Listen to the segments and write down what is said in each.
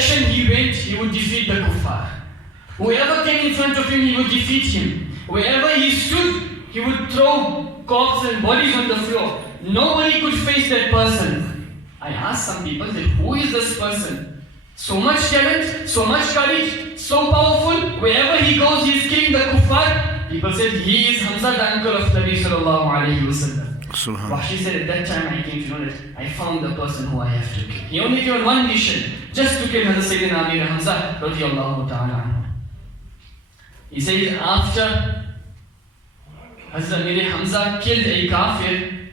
direction he went, he would defeat the kuffar. Whoever came in front of him, he would defeat him. Wherever he stood, he would throw corpses and bodies on the floor. Nobody could face that person. I asked some people, who is this person? So much talent, so much courage, so powerful. Wherever he goes, he is killing the kuffar. People said, he is Hamza, the uncle of Nabi sallallahu alayhi wa sallam. Wahshi said, at that time I came to know that I found the person who I have to kill. He only given one mission, just to kill Hazrat Sayyidina Amir Hamza radiyallahu ta'ala anhu. He says, after Hazrat Amir Hamza killed a kafir,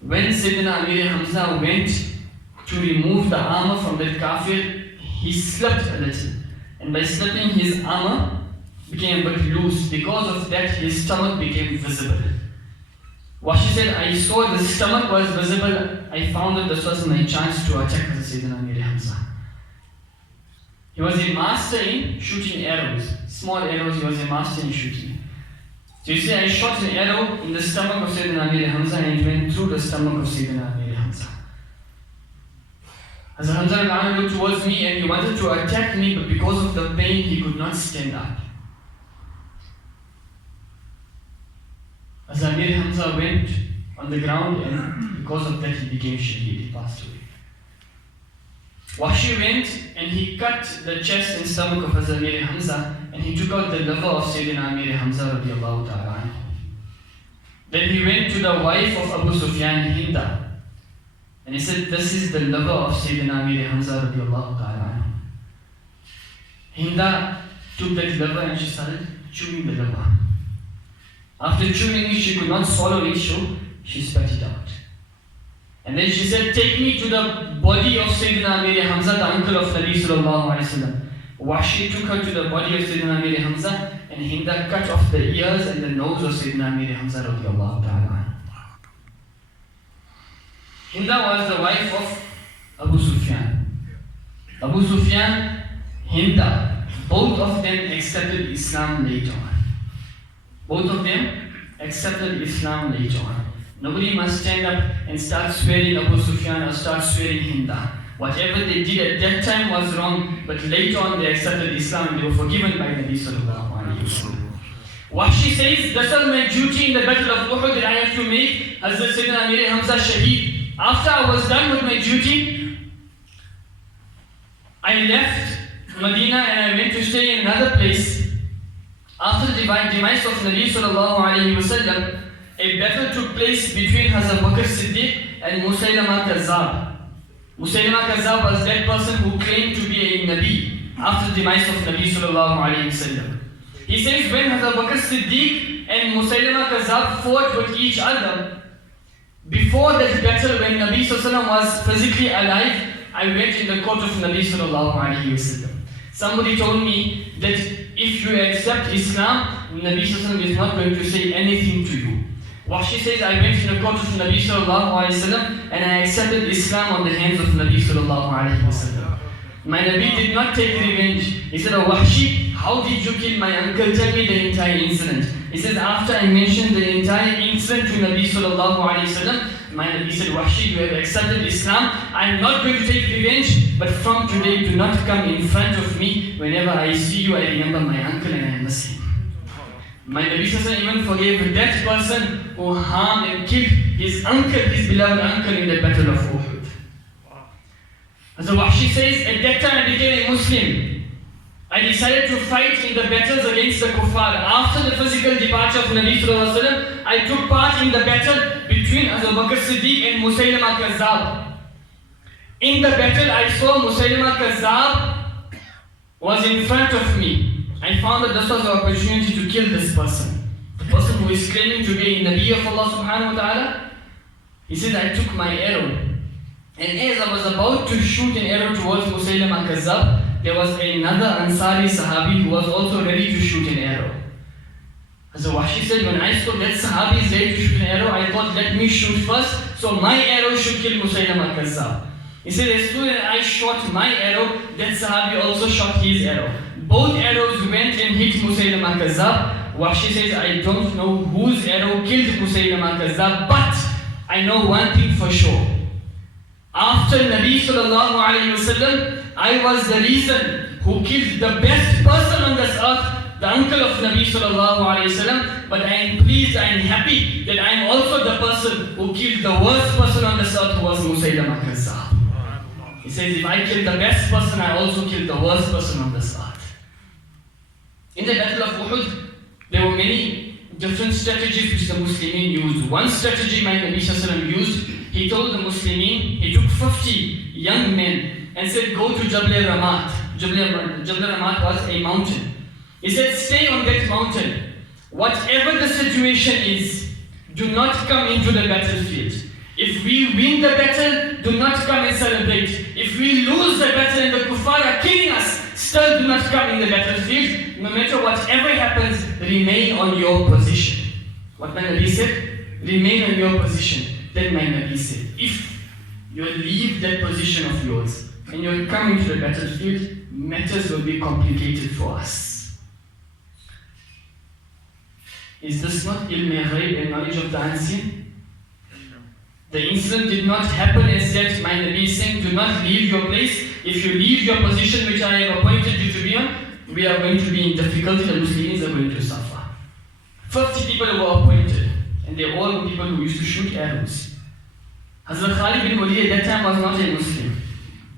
when Sayyidina Amir Hamza went to remove the armor from that kafir, he slipped a little. And by slipping, his armor became a bit loose. Because of that, his stomach became visible. Wahshi said, I saw the stomach was visible. I found that this was my chance to attack Sayyidina Amir Hamza. He was a master in shooting arrows. Small arrows, he was a master in shooting. So you see, I shot an arrow in the stomach of Sayyidina Amir Hamza and it went through the stomach of Sayyidina Amir Hamza. Hazrat Hamza looked towards me and he wanted to attack me, but because of the pain, he could not stand up. As Amir Hamza went on the ground and because of that he became shaheed, he passed away. Wahshi went and he cut the chest and stomach of Hazrat Amir Hamza and he took out the liver of Sayyidina Amir Hamza radiyallahu ta'ala anhu. Then he went to the wife of Abu Sufyan, Hinda, and he said, this is the liver of Sayyidina Amir Hamza radiyallahu ta'ala anhu. Hinda took that liver and she started chewing the liver. After chewing it, she could not swallow it, so she spat it out. And then she said, take me to the body of Sayyidina Amir Hamza, the uncle of Nabi sallallahu alayhi wa sallam. Wahshi took her to the body of Sayyidina Amir Hamza and Hinda cut off the ears and the nose of Sayyidina Amir Hamza radiyallahu ta'ala. Hinda was the wife of Abu Sufyan. Abu Sufyan, Hinda, both of them accepted Islam later on. Both of them accepted Islam later on. Nobody must stand up and start swearing Abu Sufyan or start swearing Hinda. Whatever they did at that time was wrong, but later on they accepted Islam and they were forgiven by Nabi sallallahu alayhi wa sallam. Wahshi says, this was my duty in the battle of Uhud that I have to make Hazrat Sayyidina Amir Hamza shaheed. After I was done with my duty, I left Medina and I went to stay in another place. After the demise of Nabi sallallahu alayhi wa sallam, a battle took place between Hazrat Bakr Siddiq and Musaylama Kazzab. Musaylama Kazzab was that person who claimed to be a Nabi after the demise of Nabi sallallahu alayhi wa sallam. He says, when Hazrat Bakr Siddiq and Musaylama Kazzab fought with each other, before that battle when Nabi sallallahu alayhi wa sallam was physically alive, I went in the court of Nabi sallallahu alayhi wa sallam. Somebody told me that if you accept Islam, Nabi sallallahu alayhi wa sallam is not going to say anything to you. Wahshi says, I went in the court of Nabi sallallahu alayhi wa sallam and I accepted Islam on the hands of Nabi sallallahu alayhi wa sallam. My Nabi did not take revenge. He said, oh Wahshi, how did you kill my uncle? Tell me the entire incident. He says, after I mentioned the entire incident to Nabi sallallahu alayhi wa sallam, my Nabi said, Wahshi, you have accepted Islam. I am not going to take revenge, but from today, do not come in front of me. Whenever I see you, I remember my uncle and I miss him. My Nabi sallallahu even forgave that person who harmed and killed his uncle, his beloved uncle in the battle of Uhud. As Wahshi says, at that time I became a Muslim. I decided to fight in the battles against the kuffar. After the physical departure of Nabi sallallahu alaihi wasallam, I took part in the battle between Abu Bakr Siddiq and Musaylama Kazzab. In the battle, I saw Musaylama Kazzab was in front of me. I found that this was the opportunity to kill this person. The person who is claiming to be a Nabi of Allah subhanahu wa ta'ala. He said, I took my arrow. And as I was about to shoot an arrow towards Musaylama Kazzab, there was another Ansari Sahabi who was also ready to shoot an arrow. As Wahshi said, when I saw that Sahabi is ready to shoot an arrow, I thought, let me shoot first, so my arrow should kill Musaylama Kazzab. He said, as soon as I shot my arrow, that Sahabi also shot his arrow. Both arrows went and hit Musaylama Kazzab. Wahshi says, I don't know whose arrow killed Musaylama Kazzab, but I know one thing for sure. After Nabi sallallahu alayhi wa sallam, I was the reason who killed the best person on this earth, the uncle of Nabi sallallahu alayhi wasallam, but I am pleased, I am happy that I am also the person who killed the worst person on this earth, who was Musaylama Kazzab. He says, if I killed the best person, I also killed the worst person on this earth. In the Battle of Uhud, there were many different strategies which the Muslimin used. One strategy my Nabi sallallahu alayhi wasallam used, he told the Muslimin, he took 50 young men and said, go to Jabal Ramat. Jabal Ramat was a mountain. He said, stay on that mountain. Whatever the situation is, do not come into the battlefield. If we win the battle, do not come and celebrate. If we lose the battle and the kuffar are killing us, still do not come in the battlefield. No matter whatever happens, remain on your position. What my Nabi said? Remain on your position. Then my Nabi said, if you leave that position of yours and you come into the battlefield, matters will be complicated for us. Is this not ilm ghaib and knowledge of the unseen? The incident did not happen as yet. My Nabi is saying, do not leave your place. If you leave your position which I have appointed you to be on, we are going to be in difficulty, the Muslims are going to suffer. 50 people were appointed, and they all were people who used to shoot arrows. Hazrat Khalid bin Walid at that time was not a Muslim.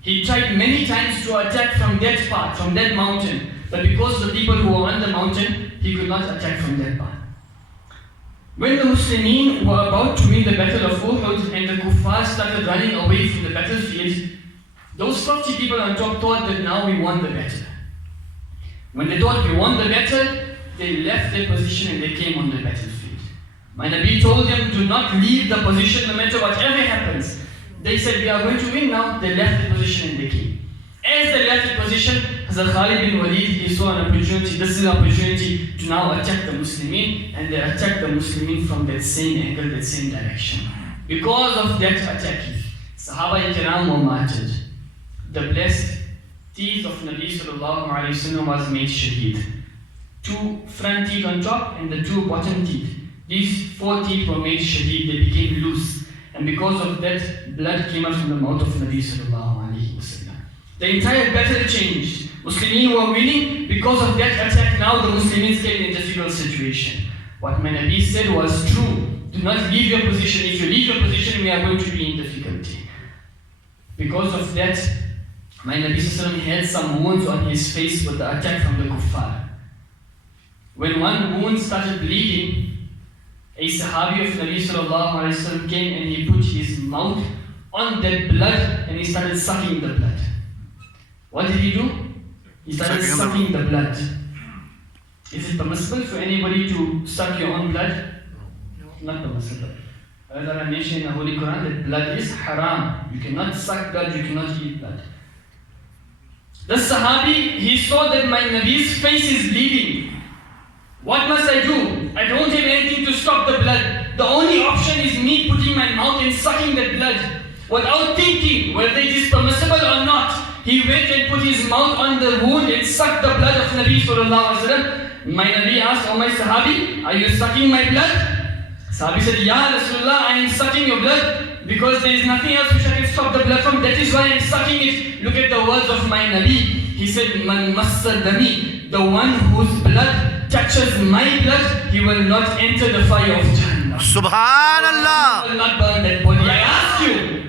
He tried many times to attack from that part, from that mountain, but because the people who were on the mountain, he could not attack from that part. When the Muslimin were about to win the battle of Uhud and the kuffar started running away from the battlefield, those 50 people on top thought that now we won the battle. When they thought we won the battle, they left their position and they came on the battlefield. My Nabi told them, do not leave the position no matter whatever happens. They said, we are going to win now. They left the position and they came. As they left the position, Hazrat Khalid bin Walid, he saw an opportunity. This is an opportunity to now attack the Muslimin, and they attacked the Muslimin from that same angle, that same direction. Because of that attacking, Sahaba-i-Kiram were martyred. The blessed teeth of Nabi sallallahu alayhi wasallam was made shaheed. 2 front teeth on top and the 2 bottom teeth. These 4 teeth were made shaheed, they became loose. And because of that, blood came out from the mouth of Nabi sallallahu alayhi wasallam. The entire battle changed. Muslimin were winning. Because of that attack, now the Muslims came in a difficult situation. What my Nabi said was true. Do not leave your position. If you leave your position, we are going to be in difficulty. Because of that, my Nabi had some wounds on his face with the attack from the kuffar. When one wound started bleeding, a Sahabi of Nabi sallallahu alayhi wasallam came and he put his mouth on that blood and he started sucking the blood. What did he do? He started sucking the blood. Is it permissible for anybody to suck your own blood? No. Not permissible. As I mentioned in the Holy Quran, that blood is haram. You cannot suck blood, you cannot eat blood. The Sahabi, he saw that my Nabi's face is bleeding. What must I do? I don't have anything to stop the blood. The only option is me putting my mouth and sucking the blood. Without thinking whether it is permissible or not, he went and put his mouth on the wound and sucked the blood of Nabi sallallahu alaihi wasallam. My Nabi asked, oh my Sahabi, are you sucking my blood? Sahabi said, Ya Rasulullah, I am sucking your blood because there is nothing else which I can stop the blood from. That is why I am sucking it. Look at the words of my Nabi. He said, Man massa dami, the one whose blood touches my blood, he will not enter the fire of Jannah. Subhanallah. He will not burn that body. I ask you.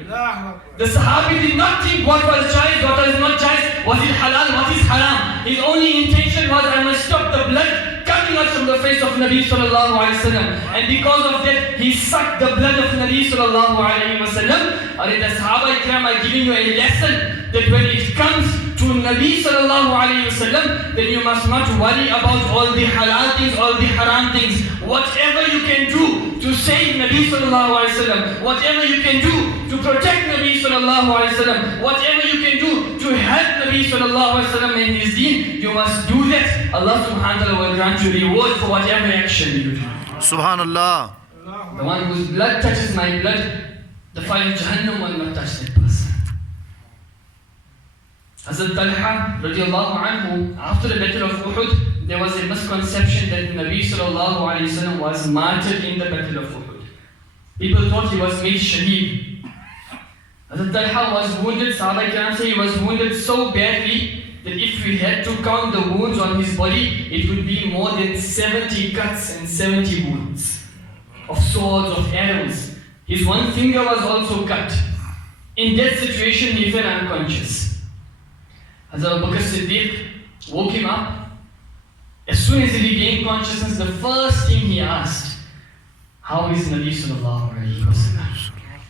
The Sahabi did not think what was jaiz, what was not jaiz, was it halal, what is haram. His only intention was, I must stop the blood coming out from the face of Nabi sallallahu alaihi wasallam. And because of that, he sucked the blood of Nabi sallallahu alaihi wasallam. The Sahaba-i-Kiram are giving you a lesson that when it comes to Nabi sallallahu alaihi wasallam, then you must not worry about all the halal things, all the haram things. Whatever you can do to save Nabi sallallahu alaihi wasallam, whatever you can do to protect Nabi sallallahu alaihi wasallam, whatever you can do to help Nabi sallallahu alaihi wasallam and his deen, you must do that. Allah subhanahu wa ta'ala will grant you reward for whatever action you do. Subhanallah. The one whose blood touches my blood, the fire of Jahannam will not touch that person. Hazrat Talha radiallahu anhu, after the battle of Uhud, there was a misconception that Nabi sallallahu alayhi wasallam was martyred in the battle of Uhud. People thought he was made shaheed. Hazrat Talha was wounded, Sahaba Kiram say he was wounded so badly that if we had to count the wounds on his body, it would be more than 70 cuts and 70 wounds of swords, of arrows. His one finger was also cut. In that situation, he fell unconscious. Hazrat Abu Bakr Siddiq woke him up. As soon as he regained consciousness, the first thing he asked, how is Nabi sallallahu alayhi wa sallam?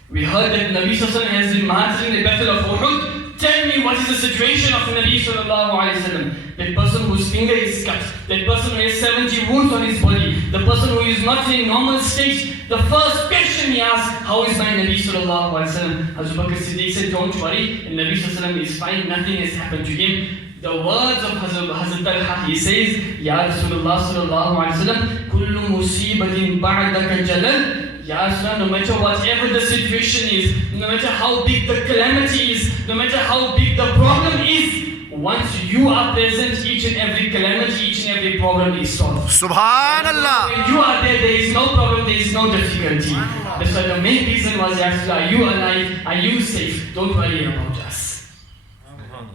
We heard that Nabi sallallahu alayhi wa sallam has been martyred in the battle of Uhud. Tell me what is the situation of Nabi sallallahu alayhi wa sallam. That person whose finger is cut, that person who has 70 wounds on his body, the person who is not in a normal state. The first question he asked, how is my Nabi sallallahu alayhi wa sallam? Hazrat Bakr Siddiq said, don't worry, and Nabi sallallahu alayhi wa sallam is fine, nothing has happened to him. The words of Hazrat Talha, he says, Ya Rasulullah sallallahu alayhi wa sallam, kullu musibatin ba'daka jalal. Ya Rasulullah, no matter whatever the situation is, no matter how big the calamity is, no matter how big the problem is, once you are present, each and every calamity, each and every problem is solved. Subhanallah. When you are there is no problem, there is no difficulty. That's why the main reason was, Ya Rasulullah, are you alive? Are you safe? Don't worry about us.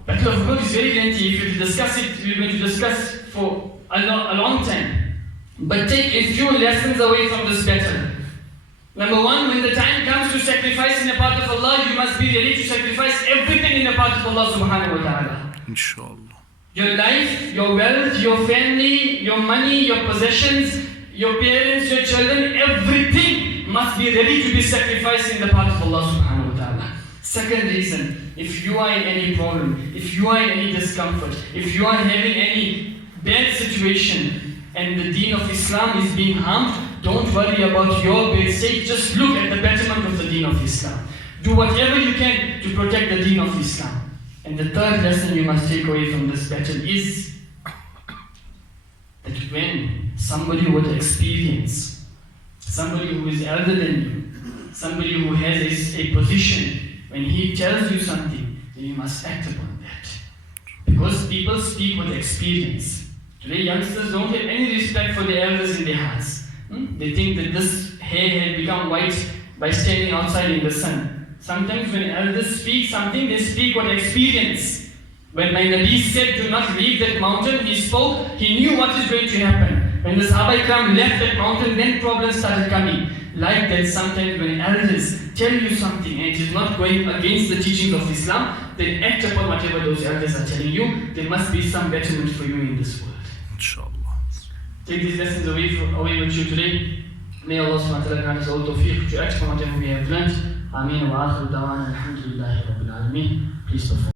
Battle of Uhud is very lengthy. If you discuss it, we're going to discuss for a long time. But take a few lessons away from this battle. Number one, when the time comes to sacrifice in the path of Allah, you must be ready to sacrifice everything in the path of Allah subhanahu wa ta'ala. Inshallah. Your life, your wealth, your family, your money, your possessions, your parents, your children, everything must be ready to be sacrificed in the path of Allah subhanahu wa ta'ala. Second reason, if you are in any problem, if you are in any discomfort, if you are having any bad situation and the deen of Islam is being harmed, don't worry about your bad state, just look at the betterment of the deen of Islam. Do whatever you can to protect the deen of Islam. And the third lesson you must take away from this battle is that when somebody with experience, somebody who is elder than you, somebody who has a position, when he tells you something, then you must act upon that. Because people speak with experience. Today youngsters don't have any respect for the elders in their hearts. They think that this hair had become white by standing outside in the sun. Sometimes when elders speak something, they speak with experience. When my Nabi said, do not leave that mountain, he spoke, he knew what is going to happen. When the Sahaba Ikram left that mountain, then problems started coming. Like that, sometimes when elders tell you something and it is not going against the teachings of Islam, then act upon whatever those elders are telling you. There must be some betterment for you in this world. Inshallah. Take these lessons away with you today. May Allah subhanahu wa ta'ala grant us all tawfiq to act upon whatever we have learned. Ameen wa akhiru da'wana alhamdulillahi rabbil alameen. Please perform.